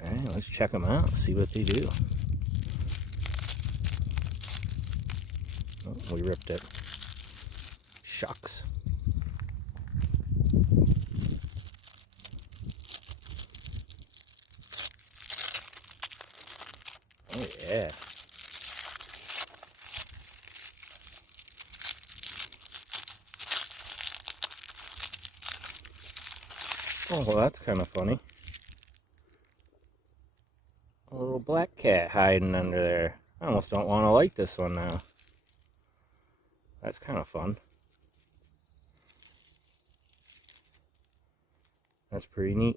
Okay, let's check them out, see what they do. Oh, we ripped it. Shucks. Oh yeah. Oh, well, that's kind of funny. A little black cat hiding under there. I almost don't want to light this one now. That's kind of fun. That's pretty neat.